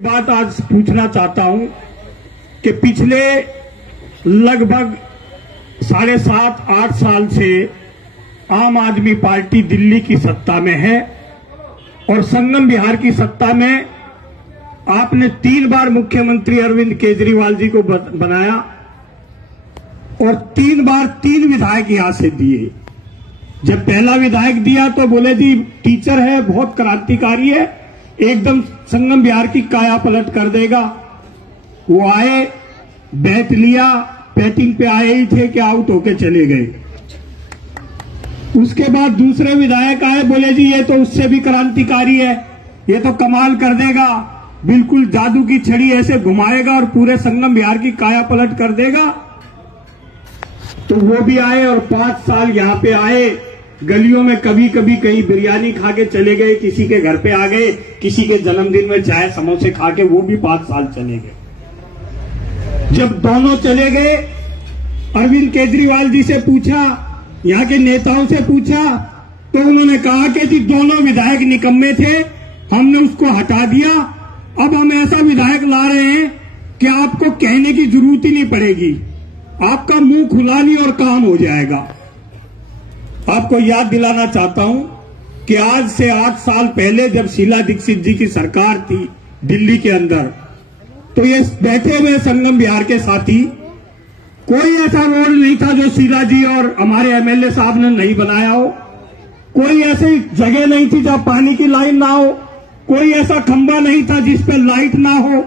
बात आज पूछना चाहता हूं कि पिछले लगभग 7.5-8 साल से आम आदमी पार्टी दिल्ली की सत्ता में है और संगम विहार की सत्ता में आपने 3 बार मुख्यमंत्री अरविंद केजरीवाल जी को बनाया और 3 बार 3 विधायक यहां से दिए। जब पहला विधायक दिया तो बोले जी टीचर है, बहुत क्रांतिकारी है, एकदम संगम विहार की काया पलट कर देगा। वो आए, बैठ लिया, बैटिंग पे आए ही थे कि आउट होके चले गए। उसके बाद दूसरे विधायक आए, बोले जी ये तो उससे भी क्रांतिकारी है, ये तो कमाल कर देगा, बिल्कुल जादू की छड़ी ऐसे घुमाएगा और पूरे संगम विहार की काया पलट कर देगा। तो वो भी आए और 5 साल यहां पे आए, गलियों में कभी कभी कहीं बिरयानी खा के चले गए, किसी के घर पे आ गए, किसी के जन्मदिन में चाय समोसे खा के वो भी 5 साल चले गए। जब दोनों चले गए, अरविंद केजरीवाल जी से पूछा, यहाँ के नेताओं से पूछा, तो उन्होंने कहा कि जी दोनों विधायक निकम्मे थे, हमने उसको हटा दिया, अब हम ऐसा विधायक ला रहे हैं कि आपको कहने की जरूरत ही नहीं पड़ेगी, आपका मुंह खुला नहीं और काम हो जाएगा। आपको याद दिलाना चाहता हूं कि आज से 8 साल पहले जब शीला दीक्षित जी की सरकार थी दिल्ली के अंदर, तो ये बैठे हुए संगम विहार के साथी, कोई ऐसा रोड नहीं था जो शीला जी और हमारे एमएलए साहब ने नहीं बनाया हो, कोई ऐसी जगह नहीं थी जहां पानी की लाइन ना हो, कोई ऐसा खंबा नहीं था जिस पे लाइट ना हो,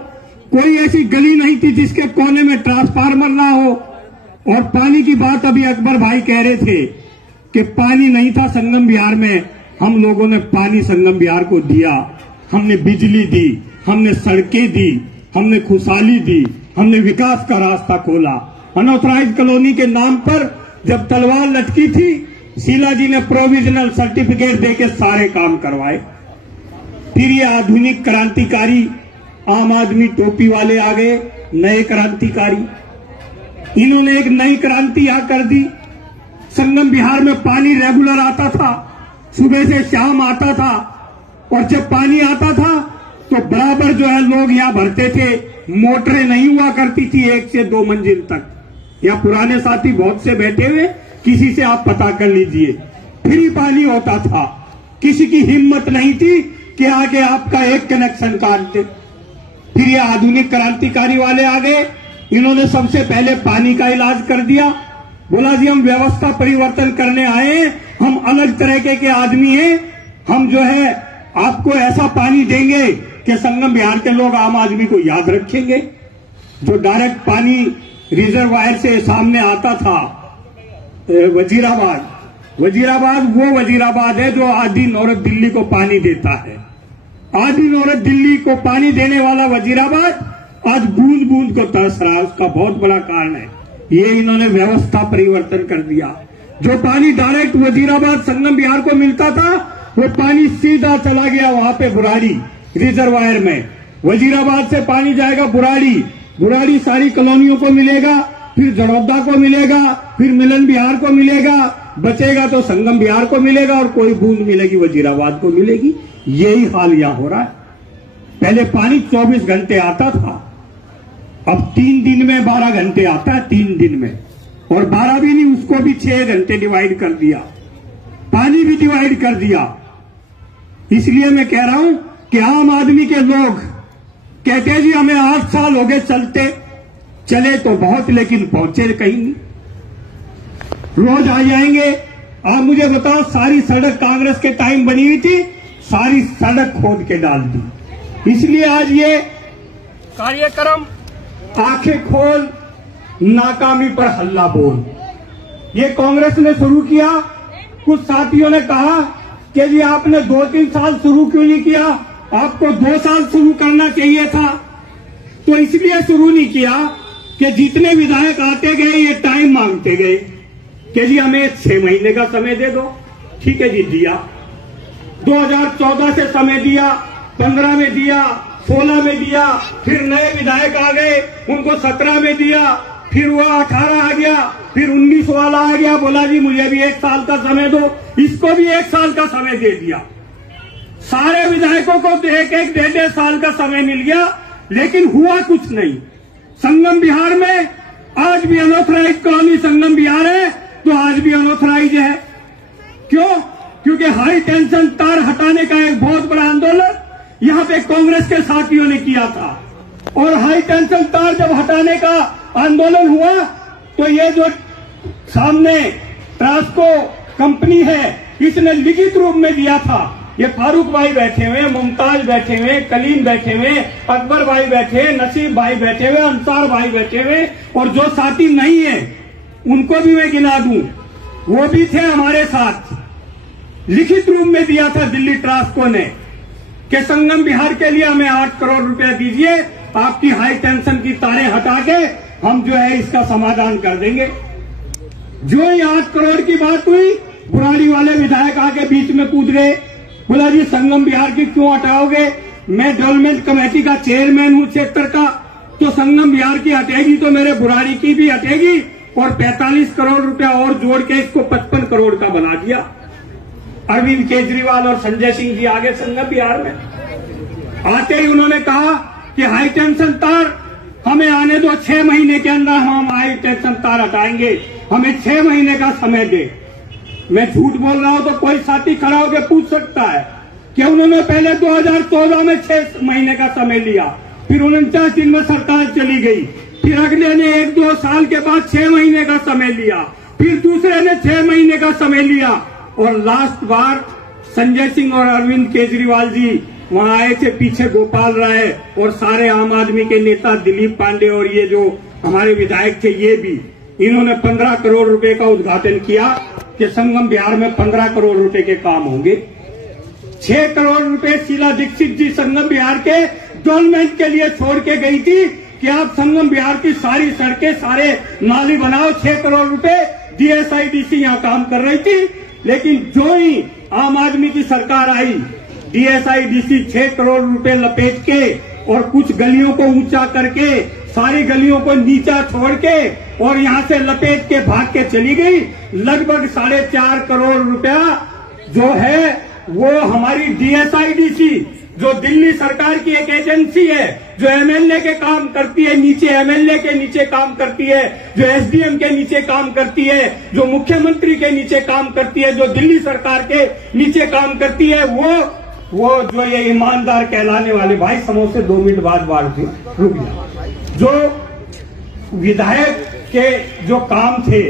कोई ऐसी गली नहीं थी जिसके कोने में ट्रांसफार्मर ना हो। और पानी की बात अभी अकबर भाई कह रहे थे कि पानी नहीं था संगम विहार में, हम लोगों ने पानी संगम विहार को दिया, हमने बिजली दी, हमने सड़कें दी, हमने खुशहाली दी, हमने विकास का रास्ता खोला। अनऑथराइज्ड कॉलोनी के नाम पर जब तलवार लटकी थी, शीला जी ने प्रोविजनल सर्टिफिकेट देके सारे काम करवाए। फिर ये आधुनिक क्रांतिकारी आम आदमी टोपी वाले आ गए, नए क्रांतिकारी, इन्होंने एक नई क्रांति यहां कर दी। संगम विहार में पानी रेगुलर आता था, सुबह से शाम आता था, और जब पानी आता था तो बराबर जो है लोग यहां भरते थे। मोटरें नहीं हुआ करती थी 1 से 2 मंजिल तक। यहाँ पुराने साथी बहुत से बैठे हुए, किसी से आप पता कर लीजिए, फ्री पानी होता था, किसी की हिम्मत नहीं थी कि आके आपका एक कनेक्शन काट दे। फिर ये आधुनिक क्रांतिकारी वाले आ गए, इन्होंने सबसे पहले पानी का इलाज कर दिया। बोला जी हम व्यवस्था परिवर्तन करने आए, हम अलग तरीके के आदमी हैं, हम जो है आपको ऐसा पानी देंगे कि संगम विहार के लोग आम आदमी को याद रखेंगे। जो डायरेक्ट पानी रिजर्वायर से सामने आता था, वजीराबाद वो वजीराबाद है जो आधी नौरत दिल्ली को पानी देता है। आधी नौरत दिल्ली को पानी देने वाला वजीराबाद आज बूंद बूंद को तरस रहा है। उसका बहुत बड़ा कारण है ये इन्होंने व्यवस्था परिवर्तन कर दिया। जो पानी डायरेक्ट वजीराबाद संगम विहार को मिलता था, वो पानी सीधा चला गया वहां पे बुराड़ी रिजर्वायर में। वजीराबाद से पानी जाएगा बुराड़ी सारी कॉलोनियों को मिलेगा, फिर जड़ौदा को मिलेगा, फिर मिलन विहार को मिलेगा, बचेगा तो संगम विहार को मिलेगा और कोई बूंद मिलेगी वजीराबाद को मिलेगी। यही हाल यहां हो रहा है। पहले पानी 24 घंटे आता था, अब 3 दिन में 12 घंटे आता है, 3 दिन में, और 12 भी नहीं, उसको भी 6 घंटे डिवाइड कर दिया, पानी भी डिवाइड कर दिया। इसलिए मैं कह रहा हूं कि आम आदमी के लोग कहते हैं जी हमें 8 साल हो गए चले तो बहुत, लेकिन पहुंचे कहीं नहीं। रोज आ जाएंगे, आप मुझे बताओ, सारी सड़क कांग्रेस के टाइम बनी हुई थी, सारी सड़क खोद के डाल दी। इसलिए आज ये कार्यक्रम आंखें खोल नाकामी पर हल्ला बोल, ये कांग्रेस ने शुरू किया। कुछ साथियों ने कहा कि जी आपने 2-3 साल शुरू क्यों नहीं किया, आपको 2 साल शुरू करना चाहिए था। तो इसलिए शुरू नहीं किया कि जितने विधायक आते गए ये टाइम मांगते गए कि जी हमें 6 महीने का समय दे दो। ठीक है जी, दिया। 2014 से समय दिया, 15 में दिया, 16 में दिया, फिर नए विधायक आ गए, उनको 17 में दिया, फिर वो 18 आ गया, फिर 19 वाला आ गया, बोला जी मुझे भी 1 साल का समय दो, इसको भी 1 साल का समय दे दिया। सारे विधायकों को 1-1, 1.5 साल का समय मिल गया। लेकिन हुआ कुछ नहीं। संगम बिहार में आज भी अनऑथराइज कॉलोनी संगम बिहार है, तो आज भी अनऑथराइज है। क्यों? क्योंकि हाई टेंशन तार हटाने का एक बहुत बड़ा आंदोलन यहां पे कांग्रेस के साथियों ने किया था, और हाई टेंशन तार जब हटाने का आंदोलन हुआ तो ये जो सामने ट्रांसको कंपनी है, इसने लिखित रूप में दिया था। ये फारूक भाई बैठे हुए, मुमताज बैठे हुए, कलीम बैठे हुए, अकबर भाई बैठे, नसीब भाई बैठे हुए, अंसार भाई बैठे हुए, और जो साथी नहीं है उनको भी मैं गिना दूं, वो भी थे हमारे साथ। लिखित रूप में दिया था दिल्ली ट्रांसको ने कि संगम बिहार के लिए हमें 8 करोड़ रुपया दीजिए, आपकी हाई टेंशन की तारें हटा के हम जो है इसका समाधान कर देंगे। जो ही 8 करोड़ की बात हुई, बुराड़ी वाले विधायक आके बीच में कूद गए, बोला जी संगम बिहार की क्यों हटाओगे, मैं डेवलपमेंट कमेटी का चेयरमैन हूं क्षेत्र का, तो संगम बिहार की हटेगी तो मेरे बुराड़ी की भी हटेगी, और 45 करोड़ रुपया और जोड़ के इसको 55 करोड़ का बना दिया। अरविंद केजरीवाल और संजय सिंह जी आगे संगम बिहार में आते ही उन्होंने कहा कि हाई टेंशन तार हमें आने दो, 6 महीने के अंदर हम हाई टेंशन तार हटाएंगे, हमें 6 महीने का समय दे। मैं झूठ बोल रहा हूं तो कोई साथी खड़ा होकर पूछ सकता है कि उन्होंने पहले 2014 में 6 महीने का समय लिया, फिर 49 दिन में सरकार चली गई, फिर अगले ने 1-2 साल के बाद 6 महीने का समय लिया, फिर दूसरे ने 6 महीने का समय लिया, और लास्ट बार संजय सिंह और अरविंद केजरीवाल जी वहां आए थे, पीछे गोपाल राय और सारे आम आदमी के नेता दिलीप पांडे और ये जो हमारे विधायक थे, ये भी इन्होंने 15 करोड़ रुपए का उद्घाटन किया कि संगम बिहार में 15 करोड़ रुपए के काम होंगे। 6 करोड़ रुपए शीला दीक्षित जी संगम बिहार के डेवलपमेंट के लिए छोड़ के गई थी कि आप संगम बिहार की सारी सड़कें, सारे नाली बनाओ। 6 करोड़ रुपए डीएसआईडीसी यहां काम कर रही थी, लेकिन जो ही आम आदमी की सरकार आई, डीएसआईडीसी 6 करोड़ रुपए लपेट के और कुछ गलियों को ऊंचा करके, सारी गलियों को नीचा छोड़ के और यहां से लपेट के भाग के चली गई। लगभग 4.5 करोड़ रुपया जो है वो हमारी डीएसआईडीसी, जो दिल्ली सरकार की एक एजेंसी है, जो एमएलए के काम करती है, नीचे एमएलए के नीचे काम करती है, जो एसडीएम के नीचे काम करती है, जो मुख्यमंत्री के नीचे काम करती है, जो दिल्ली सरकार के नीचे काम करती है, वो जो ये ईमानदार कहलाने वाले भाई, समोसे 2 मिनट बाद रुक गया, जो विधायक के जो काम थे,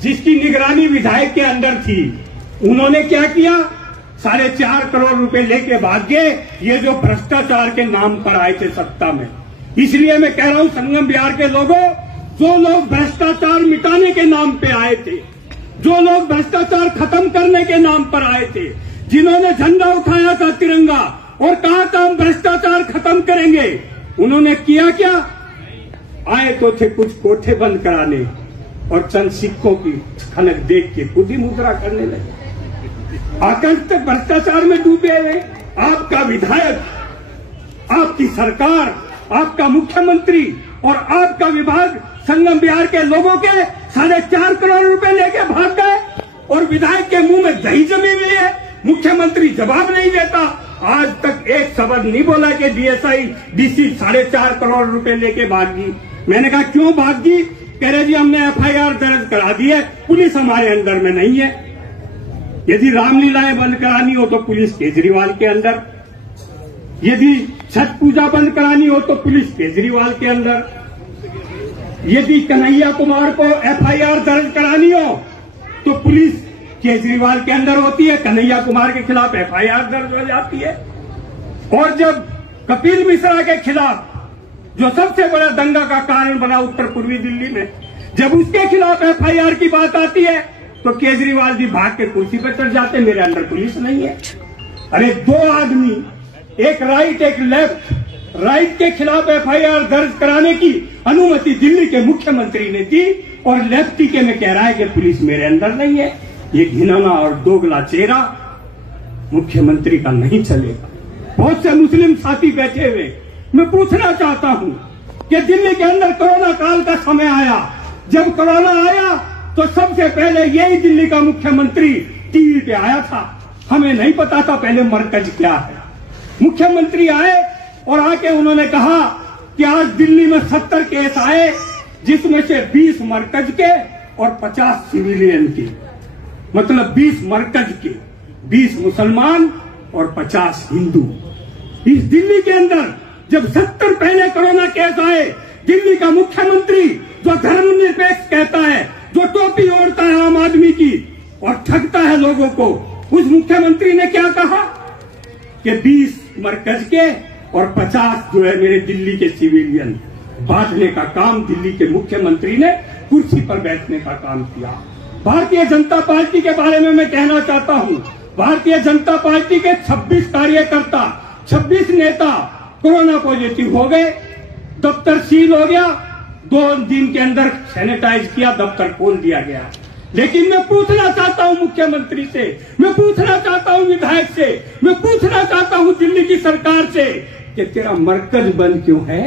जिसकी निगरानी विधायक के अंदर थी, उन्होंने क्या किया, 4.5 करोड़ रुपए लेके भाग गए। ये जो भ्रष्टाचार के नाम पर आए थे सत्ता में। इसलिए मैं कह रहा हूं संगम बिहार के लोगों, जो लोग भ्रष्टाचार मिटाने के नाम पे आए थे, जो लोग भ्रष्टाचार खत्म करने के नाम पर आए थे, जिन्होंने झंडा उठाया था तिरंगा और कहा था हम भ्रष्टाचार खत्म करेंगे, उन्होंने किया क्या? आए तो थे कुछ कोठे बंद कराने और चंद सिक्कों की खनक देख के खुद ही मुद्रा करने लगे। आकंठ तक भ्रष्टाचार में डूबे हुए आपका विधायक, आपकी सरकार, आपका मुख्यमंत्री और आपका विभाग संगम बिहार के लोगों के 4.5 करोड़ रुपए लेके भाग गए, और विधायक के मुंह में दही जमी हुई है, मुख्यमंत्री जवाब नहीं देता। आज तक एक शब्द नहीं बोला कि डीएसआईडीसी 4.5 करोड़ रुपए लेके भागी। मैंने कहा क्यों भागी? कह रहे जी हमने एफआईआर दर्ज करा दी है, पुलिस हमारे अंदर में नहीं है। यदि रामलीलाएं बंद करानी हो तो पुलिस केजरीवाल के अंदर, यदि छठ पूजा बंद करानी हो तो पुलिस केजरीवाल के अंदर, यदि कन्हैया कुमार को एफआईआर दर्ज करानी हो तो पुलिस केजरीवाल के अंदर होती है, कन्हैया कुमार के खिलाफ एफआईआर दर्ज हो जाती है। और जब कपिल मिश्रा के खिलाफ, जो सबसे बड़ा दंगा का कारण बना उत्तर पूर्वी दिल्ली में, जब उसके खिलाफ एफआईआर की बात आती है तो केजरीवाल जी भाग के कुर्सी पर चढ़ जाते, मेरे अंदर पुलिस नहीं है। अरे 2 आदमी, एक राइट एक लेफ्ट, राइट के खिलाफ एफआईआर दर्ज कराने की अनुमति दिल्ली के मुख्यमंत्री ने दी, और लेफ्टी के में कह रहा है कि पुलिस मेरे अंदर नहीं है। ये घिनौना और दोगला चेहरा मुख्यमंत्री का नहीं चलेगा। बहुत से मुस्लिम साथी बैठे हुए, मैं पूछना चाहता हूं कि दिल्ली के अंदर कोरोना काल का समय आया, जब कोरोना आया तो सबसे पहले यही दिल्ली का मुख्यमंत्री टीवी पे आया था। हमें नहीं पता था पहले मरकज क्या है। मुख्यमंत्री आए और आके उन्होंने कहा कि आज दिल्ली में 70 केस आए, जिसमें से 20 मरकज के और 50 सिविलियन के, मतलब 20 मरकज के, 20 मुसलमान और 50 हिंदू। इस दिल्ली के अंदर जब 70 पहले कोरोना केस आए, दिल्ली का मुख्यमंत्री जो धर्मनिरपेक्ष कहता है, जो टोपी ओढ़ता है आम आदमी की और ठगता है लोगों को, उस मुख्यमंत्री ने क्या कहा कि 20 मरकज के और 50 जो है मेरे दिल्ली के सिविलियन, बांटने का काम दिल्ली के मुख्यमंत्री ने कुर्सी पर बैठने का काम किया। भारतीय जनता पार्टी के बारे में मैं कहना चाहता हूं, भारतीय जनता पार्टी के 26 कार्यकर्ता, 26 नेता कोरोना पॉजिटिव हो गए, दफ्तर सील हो गया, 2 दिन के अंदर सैनिटाइज किया, दफ्तर खोल दिया गया। लेकिन मैं पूछना चाहता हूं मुख्यमंत्री से, मैं पूछना चाहता हूं विधायक से, मैं पूछना चाहता हूं दिल्ली की सरकार से कि तेरा मरकज बंद क्यों है?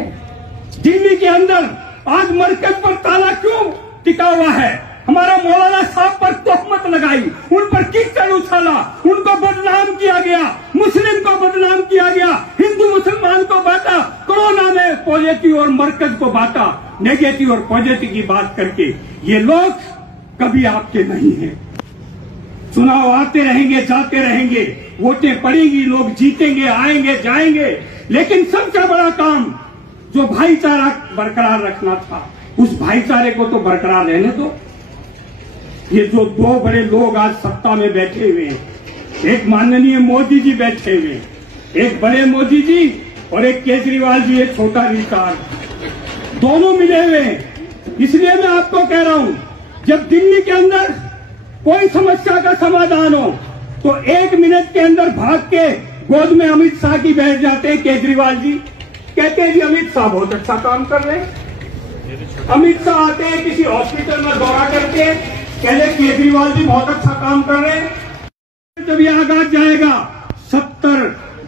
दिल्ली के अंदर आज मरकज पर ताला क्यों टिका हुआ है? हमारा मौलाना साहब पर तोहमत लगाई, उन पर कीचड़ उछाला, उनको बदनाम किया गया, मुस्लिम को बदनाम किया गया, हिंदू मुसलमान को बांटा, कोरोना में पॉजिटिव और मरकज को बांटा, नेगेटिव और पॉजिटिव की बात करके। ये लोग कभी आपके नहीं हैं। चुनाव आते रहेंगे, जाते रहेंगे, वोटें पड़ेंगी, लोग जीतेंगे, आएंगे, जाएंगे, लेकिन सबसे बड़ा काम जो भाईचारा बरकरार रखना था, उस भाईचारे को तो बरकरार रहने दो। ये जो 2 बड़े लोग आज सत्ता में बैठे हुए हैं, एक माननीय मोदी जी बैठे हुए हैं, एक बड़े मोदी जी और एक केजरीवाल जी, एक छोटा रिटार, दोनों मिले हुए हैं। इसलिए मैं आपको कह रहा हूं, जब दिल्ली के अंदर कोई समस्या का समाधान हो तो 1 मिनट के अंदर भाग के गोद में अमित शाह की बैठ जाते हैं केजरीवाल जी, कहते हैं जी अमित शाह बहुत अच्छा काम कर रहे हैं। अमित शाह आते हैं किसी हॉस्पिटल में दौरा करके, कहते केजरीवाल जी बहुत अच्छा काम कर रहे हैं। जब ये आगाज जाएगा 70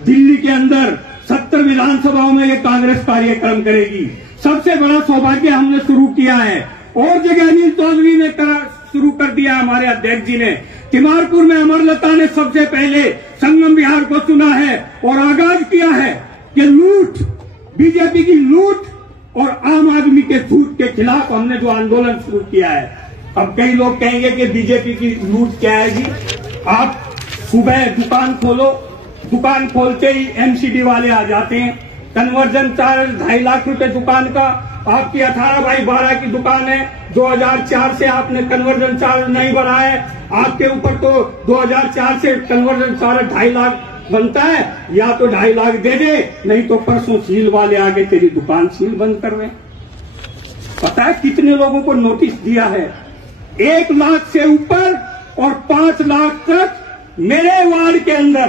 दिल्ली के अंदर 70 विधानसभाओं में ये कांग्रेस कार्यक्रम करेगी। सबसे बड़ा सौभाग्य हमने शुरू किया है, और जगह अनिल चौधरी ने शुरू कर दिया, हमारे अध्यक्ष जी ने। तिमारपुर में अमरलता ने सबसे पहले संगम विहार को चुना है और आगाज किया है कि लूट, बीजेपी की लूट और आम आदमी के झूठ के खिलाफ हमने जो आंदोलन शुरू किया है। अब कई लोग कहेंगे कि बीजेपी की लूट क्या है जी? आप सुबह दुकान खोलो, दुकान खोलते ही एमसीडी वाले आ जाते हैं, कन्वर्जन चार्ज 2.5 लाख रुपए दुकान का। आपकी 18/12 की दुकान है, 2004 से आपने कन्वर्जन चार्ज नहीं भरा है, आपके ऊपर तो 2004 से कन्वर्जन चार्ज 2.5 लाख बनता है, या तो 2.5 लाख दे दे, नहीं तो परसों सील वाले आगे तेरी दुकान सील बंद कर रहे। पता है कितने लोगों को नोटिस दिया है? 1 लाख से ऊपर और 5 लाख तक मेरे वार्ड के अंदर,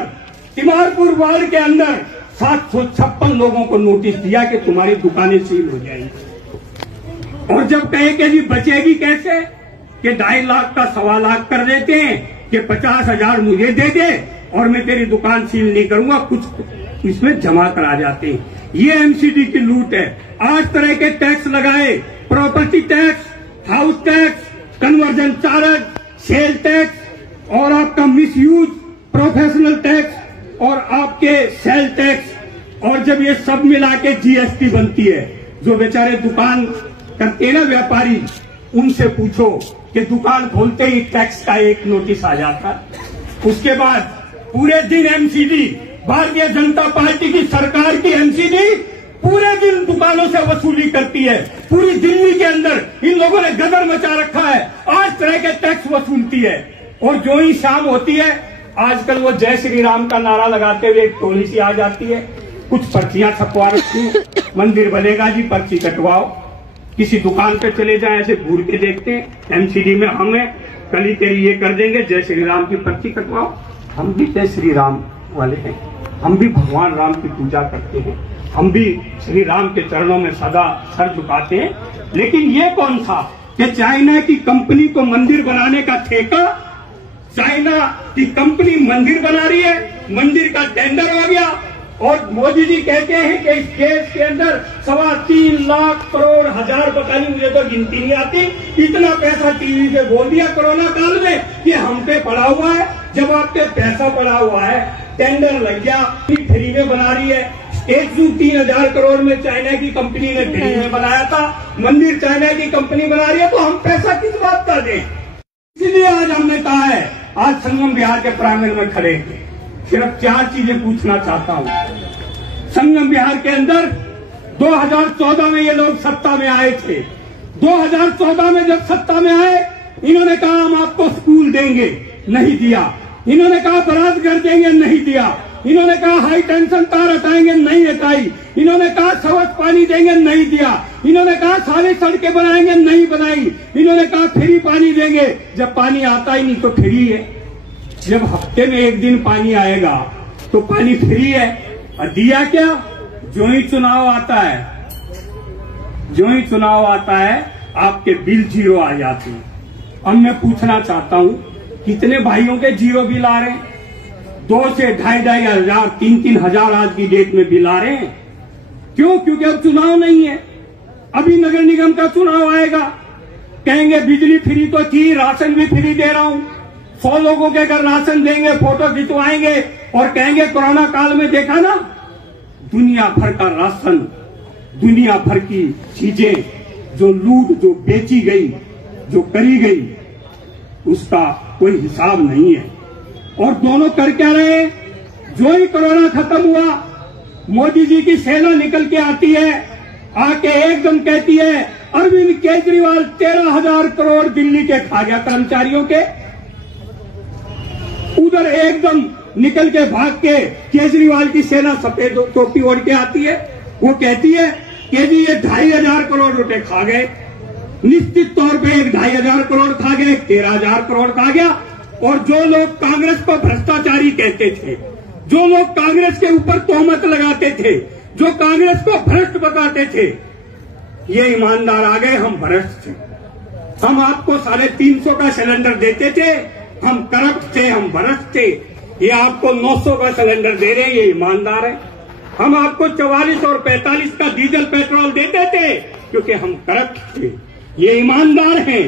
तिमारपुर वार्ड के अंदर 756 लोगों को नोटिस दिया कि तुम्हारी दुकानें सील हो जाएंगी। और जब कहे कि जी बचेगी कैसे, कि 2.5 लाख का 1.25 लाख कर देते हैं कि 50,000 मुझे दे दे और मैं तेरी दुकान सील नहीं करूंगा, कुछ इसमें जमा करा जाते हैं। ये एमसीडी की लूट है। 8 तरह के टैक्स लगाए, property tax, house tax, conversion charge, sale tax और आपका मिसयूज, प्रोफेशनल टैक्स और आपके सेल टैक्स। और जब ये सब मिला के जीएसटी बनती है, जो बेचारे दुकान करते हैं ना व्यापारी, उनसे पूछो कि दुकान खोलते ही टैक्स का एक नोटिस आ जाता, उसके बाद पूरे दिन एमसीडी, भारतीय जनता पार्टी की सरकार की एमसीडी पूरे दिन दुकानों से वसूली करती है। पूरी दिल्ली के अंदर इन लोगों ने गदर मचा रखा है, 8 तरह के टैक्स वसूलती है। और जो ही शाम होती है, आजकल वो जय श्री राम का नारा लगाते हुए एक टोली सी आ जाती है, कुछ पर्चियां छपवा रखी, मंदिर बनेगा जी, पर्ची कटवाओ। किसी दुकान पे चले जाए, ऐसे घूर के देखते हैं एमसीडी में, हमें कल ही तेरी ये कर देंगे, जय श्री राम की पर्ची कटवाओ। हम भी जय श्री राम वाले हैं, हम भी भगवान राम की पूजा करते हैं, हम भी श्री राम के चरणों में सदा सर झुकाते हैं। लेकिन ये कौन था कि चाइना की कंपनी को मंदिर बनाने का ठेका, चाइना की कंपनी मंदिर बना रही है, मंदिर का टेंडर हो गया और मोदी जी कहते हैं कि इस केस के अंदर 3.25 लाख करोड़ हजार, पता नहीं मुझे तो गिनती नहीं आती, इतना पैसा टीवी पे बोल दिया कोरोना काल में कि हम पे पड़ा हुआ है। जब आप पे पैसा पड़ा हुआ है, टेंडर लग गया, फ्री में बना रही है, एक जू 3000 करोड़ में चाइना की कंपनी ने दिल्ली में बनाया था, मंदिर चाइना की कंपनी बना रही है, तो हम पैसा किस बात का दें? इसलिए आज हमने कहा है, आज संगम विहार के प्रांगण में खड़े थे। सिर्फ 4 चीजें पूछना चाहता हूं। संगम विहार के अंदर 2014 में ये लोग सत्ता में आए थे। 2014 में जब सत्ता में आए, इन्होंने कहा हम आपको स्कूल देंगे, नहीं दिया। इन्होंने कहा बरात घर देंगे, नहीं दिया। इन्होंने कहा हाई टेंशन तार हटाएंगे, नहीं हटाई। इन्होंने कहा स्वच्छ पानी देंगे, नहीं दिया। इन्होंने कहा सारी सड़कें बनाएंगे, नहीं बनाई। इन्होंने कहा फ्री पानी देंगे, जब पानी आता ही नहीं तो फ्री है। जब हफ्ते में 1 दिन पानी आएगा तो पानी फ्री है। और दिया क्या? जो ही चुनाव आता है आपके बिल 0 आ जाते हैं। अब मैं पूछना चाहता हूं, कितने भाइयों के 0 बिल आ रहे हैं? 2 से 2,500 हजार 3-3 हजार आज की डेट में बिल आ रहे हैं। क्यों? क्योंकि अब चुनाव नहीं है। अभी नगर निगम का चुनाव आएगा, कहेंगे बिजली फ्री तो थी, राशन भी फ्री दे रहा हूं। 100 लोगों के अगर राशन देंगे, फोटो खिंचवाएंगे और कहेंगे कोरोना काल में देखा ना, दुनिया भर का राशन, दुनिया भर की चीजें जो लूट, जो बेची गई, जो करी गई, उसका कोई हिसाब नहीं है। और दोनों कर क्या रहे? जो ही कोरोना खत्म हुआ, मोदी जी की सेना निकल के आती है, आके एकदम कहती है अरविंद केजरीवाल 13,000 करोड़ दिल्ली के खा गया कर्मचारियों के। उधर एकदम निकल के भाग के केजरीवाल की सेना सफेद टोपी ओढ़ के आती है, वो कहती है कि जी ये 2,500 करोड़ रुपए खा गए। निश्चित तौर पे 2,500 करोड़ खा गए, 13,000 करोड़ खा गया। और जो लोग कांग्रेस को भ्रष्टाचारी कहते थे, जो लोग कांग्रेस के ऊपर तोहमत लगाते थे, जो कांग्रेस को भ्रष्ट बताते थे, ये ईमानदार आ गए, हम भ्रष्ट थे, हम आपको 350 का सिलेंडर देते थे, हम करप्ट थे, हम भ्रष्ट थे। ये आपको 900 का सिलेंडर दे रहे हैं, ये ईमानदार है। हम आपको 44 और 45 का डीजल पेट्रोल देते थे क्योंकि हम करप्ट थे। ये ईमानदार हैं,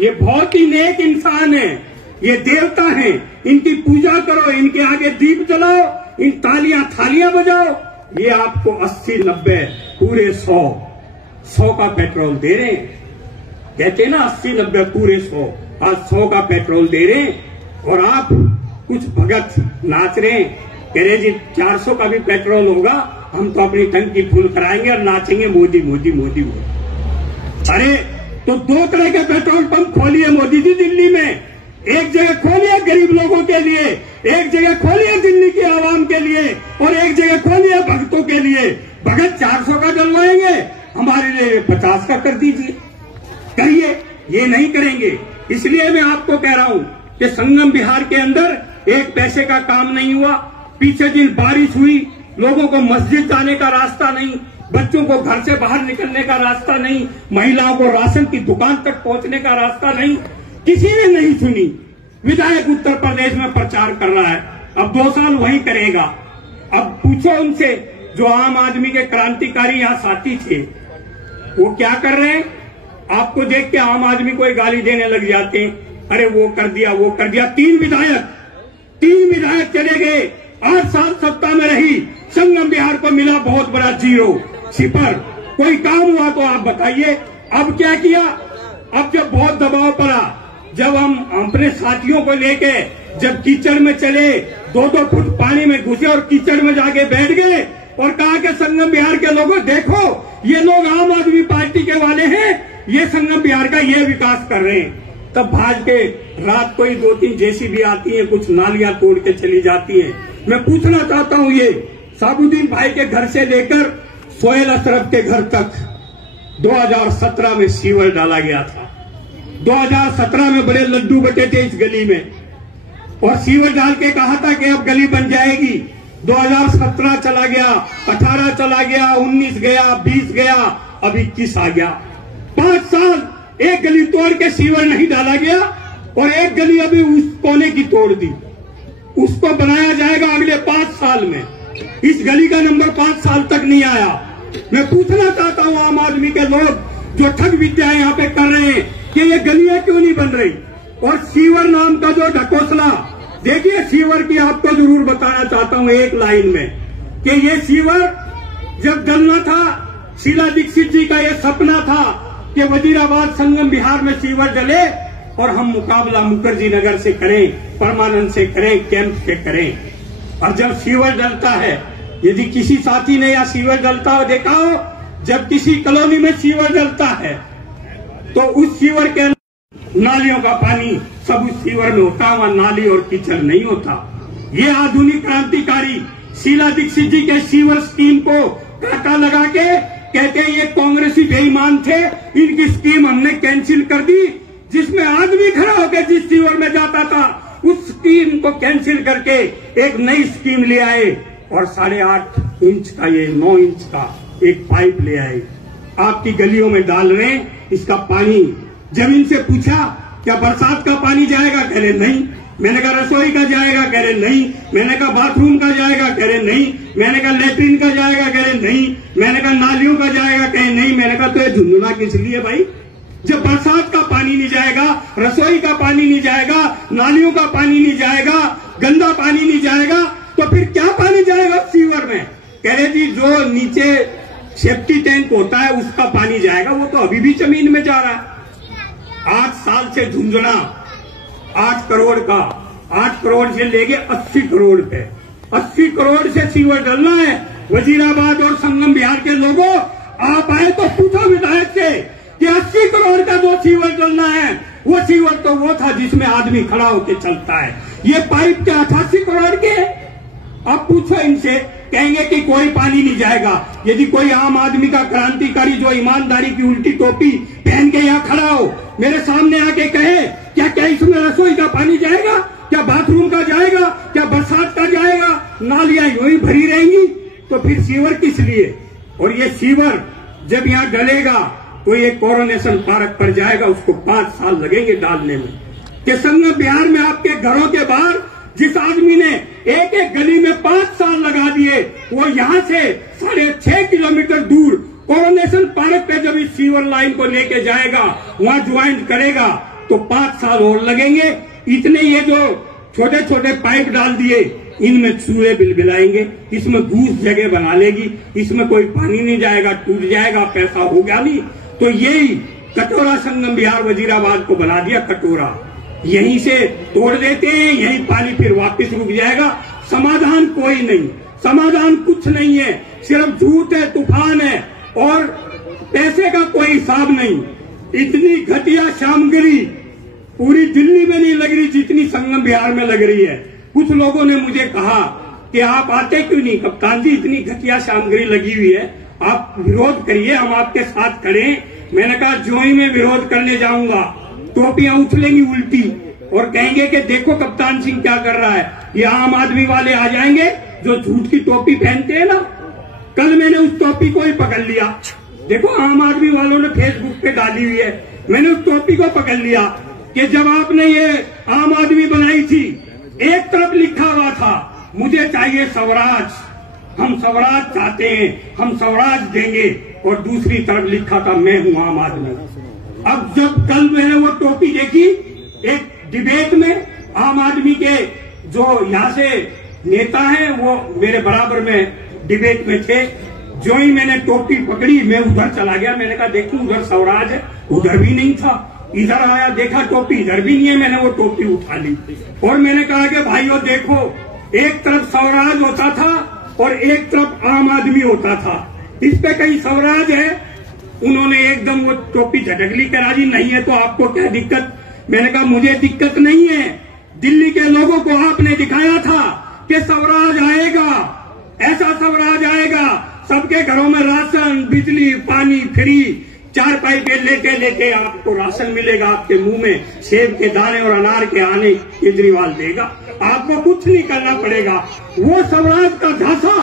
ये बहुत ही नेक इंसान हैं, ये देवता हैं। इनकी पूजा करो, इनके आगे दीप जलाओ, इन तालियां थालियां बजाओ। ये आपको 80, 90, पूरे 100 का पेट्रोल दे रहे हैं। कहते हैं ना 80, 90 पूरे 100, आज 100 का पेट्रोल दे रहे हैं। और आप कुछ भगत नाच रहे हैं, कह रहे जी 400 का भी पेट्रोल होगा, हम तो अपनी टंकी फुल कराएंगे और नाचेंगे मोदी मोदी मोदी मोदी। अरे तो 2 तरह के पेट्रोल पंप खोलिए मोदी जी दिल्ली में। एक जगह खोलिए गरीब लोगों के लिए, एक जगह खोलिए दिल्ली की आवाम के लिए, और एक जगह खोलिए भक्तों के लिए। भगत 400 का डलवाएंगे, हमारे लिए 50 का कर दीजिए, करिए। ये नहीं करेंगे। इसलिए मैं आपको कह रहा हूं कि संगम विहार के अंदर 1 पैसे का काम नहीं हुआ। पीछे दिन बारिश हुई, लोगों को मस्जिद जाने का रास्ता नहीं, बच्चों को घर से बाहर निकलने का रास्ता नहीं, महिलाओं को राशन की दुकान तक पहुंचने का रास्ता नहीं, किसी ने नहीं सुनी। विधायक उत्तर प्रदेश में प्रचार कर रहा है, अब 2 साल वहीं करेगा। अब पूछो उनसे, जो आम आदमी के क्रांतिकारी यहां साथी थे, वो क्या कर रहे हैं? आपको देख के आम आदमी को गाली देने लग जाते हैं, अरे वो कर दिया, वो कर दिया। 3 विधायक चले गए, 8 साल सत्ता में रही, संगम विहार को मिला बहुत बड़ा 0, 0। कोई काम हुआ तो आप बताइए। अब क्या किया? अब जब बहुत दबाव पड़ा, जब हम अपने साथियों को लेके जब कीचड़ में चले, 2-2 फुट पानी में घुसे और कीचड़ में जाके बैठ गए और कहा कि संगम विहार के लोगों देखो, ये लोग आम आदमी पार्टी के वाले हैं, ये संगम विहार का ये विकास कर रहे हैं। तब भाज के रात को ही 2-3 जेसीबी आती है, कुछ नालियां तोड़ के चली जाती हैं। मैं पूछना चाहता हूं, ये साबुद्दीन भाई के घर से लेकर सोहेल अशरफ के घर तक 2017 में सीवर डाला गया था। 2017 में बड़े लड्डू बटे थे इस गली में, और सीवर डाल के कहा था कि अब गली बन जाएगी। 2017 चला गया, 18 चला गया, 19 गया, 20 गया, अब 21 आ गया। 5 साल एक गली तोड़ के सीवर नहीं डाला गया, और एक गली अभी उस कोने की तोड़ दी। उसको बनाया जाएगा अगले 5 साल में। इस गली का नंबर 5 साल तक नहीं आया। मैं पूछना चाहता हूं आम आदमी के लोग जो ठग विद्या यहाँ पे कर रहे हैं कि ये गलियां क्यों नहीं बन रही। और सीवर नाम का जो ढकोसला, देखिए सीवर की आपको जरूर बताना चाहता हूं एक लाइन में कि ये सीवर जब डलना था, शीला दीक्षित जी का ये सपना था कि वजीराबाद संगम बिहार में सीवर डले और हम मुकाबला मुखर्जी नगर से करें, परमानंद से करें, कैंप से करें। और जब सीवर डलता है, यदि किसी साथी ने या सीवर डलता हो देखा हो, जब किसी कॉलोनी में सीवर डलता है तो उस सीवर के नालियों का पानी सब उस सीवर में होता, वहां नाली और कीचड़ नहीं होता। ये आधुनिक क्रांतिकारी शीला दीक्षित जी के सीवर स्कीम को काटा लगा के कहते हैं ये कांग्रेसी बेईमान थे, इनकी स्कीम हमने कैंसिल कर दी। जिसमें आदमी खड़ा होकर जिस सीवर में जाता था उस स्कीम को कैंसिल करके एक नई स्कीम ले आए और 8.5 इंच का, ये 9 इंच का एक पाइप ले आए, आपकी गलियों में डाल रहे हैं। इसका पानी जब इनसे पूछा क्या बरसात का पानी जाएगा, कह रहे नहीं। मैंने कहा रसोई का जाएगा, कह रहे नहीं। मैंने कहा बाथरूम का जाएगा, कह रहे नहीं। मैंने कहा लेट्रिन का जाएगा, कह रहे नहीं। मैंने कहा नालियों का जाएगा, कहे नहीं। मैंने कहा तो ये झुंझुना किस लिए भाई? जब बरसात का पानी नहीं जाएगा, रसोई का पानी नहीं जाएगा, नालियों का पानी नहीं जाएगा, गंदा पानी नहीं जाएगा, तो फिर क्या पानी जाएगा सीवर में? कह रहे जी जो नीचे सेफ्टी टैंक होता है उसका पानी जाएगा, वो तो अभी भी जमीन में जा रहा है। 8 साल से झुंझुना 8 करोड़ का, 8 करोड़ से लेके 80 करोड़ पे, 80 करोड़ से सीवर डलना है। वजीराबाद और संगम बिहार के लोगों, आप आए तो पूछो विधायक से कि 80 करोड़ का जो सीवर डलना है वो सीवर तो वो था जिसमें आदमी खड़ा होकर चलता है। ये पाइप क्या 88 करोड़ के? आप पूछो इनसे, कहेंगे कि कोई पानी नहीं जाएगा। यदि कोई आम आदमी का क्रांतिकारी जो ईमानदारी की उल्टी टोपी पहन के यहाँ खड़ा हो, मेरे सामने आके कहे क्या क्या इसमें रसोई का पानी जाएगा, क्या बाथरूम का जाएगा, क्या बरसात का जाएगा, नालियां यूं ही भरी रहेंगी, तो फिर सीवर किस लिए? और ये सीवर जब यहाँ डलेगा तो ये कोरोनेशन पार्क पर जाएगा, उसको 5 साल लगेंगे डालने में। कि संगम बिहार में आपके घरों के बाहर जिस आदमी ने एक एक गली में 5 साल लगा दिए, वो यहाँ से 6.5 किलोमीटर दूर कोरोनेशन पार्क पे जब इस सीवर लाइन को लेके जाएगा, वहां ज्वाइन करेगा तो 5 साल और लगेंगे। इतने ये जो छोटे छोटे पाइप डाल दिए, इनमें चूहे बिलबिलाएंगे, इसमें घूस जगह बना लेगी, इसमें कोई पानी नहीं जाएगा, टूट जाएगा, पैसा होगा नहीं। तो यही कटोरा संगम बिहार वजीराबाद को बना दिया कटोरा, यहीं से तोड़ देते हैं, यहीं पानी फिर वापस रुक जाएगा। समाधान कोई नहीं, समाधान कुछ नहीं है, सिर्फ झूठ है, तूफान है और पैसे का कोई हिसाब नहीं। इतनी घटिया सामग्री पूरी दिल्ली में नहीं लग रही जितनी संगम बिहार में लग रही है। कुछ लोगों ने मुझे कहा कि आप आते क्यों नहीं? कप्तान जी इतनी घटिया सामग्री लगी हुई है, आप विरोध करिए, हम आपके साथ खड़े हैं। मैंने कहा जो ही मैं विरोध करने जाऊंगा टोपियां उछलेंगी उल्टी और कहेंगे कि देखो कप्तान सिंह क्या कर रहा है। ये आम आदमी वाले आ जाएंगे जो झूठ की टोपी पहनते हैं ना। कल मैंने उस टोपी को ही पकड़ लिया, देखो आम आदमी वालों ने फेसबुक पे डाली हुई है, मैंने उस टोपी को पकड़ लिया कि जब आपने ये आम आदमी बनाई थी, एक तरफ लिखा हुआ था मुझे चाहिए स्वराज, हम स्वराज चाहते हैं, हम स्वराज देंगे, और दूसरी तरफ लिखा था मैं हूं आम आदमी। अब जब कल मैंने वो टोपी देखी एक डिबेट में, आम आदमी के जो यहाँ से नेता हैं वो मेरे बराबर में डिबेट में थे, जो ही मैंने टोपी पकड़ी मैं उधर चला गया। मैंने कहा देखूं उधर स्वराज है, उधर भी नहीं था। इधर आया देखा टोपी इधर भी नहीं है, मैंने वो टोपी उठा ली और मैंने कहा कि भाइयों देखो, एक तरफ स्वराज होता था और एक तरफ आम आदमी होता था, इस पे कहीं स्वराज है? उन्होंने एकदम वो टोपी झटक ली, कह राजी नहीं है तो आपको क्या दिक्कत? मैंने कहा मुझे दिक्कत नहीं है, दिल्ली के लोगों को आपने दिखाया था कि स्वराज आएगा, ऐसा स्वराज आएगा, सबके घरों में राशन, बिजली, पानी फ्री, 4 पाइपें लेते लेते आपको राशन मिलेगा, आपके मुंह में सेब के दाने और अनार के आने केजरीवाल देगा, आपको कुछ नहीं करना पड़ेगा। वो स्वराज का झांसा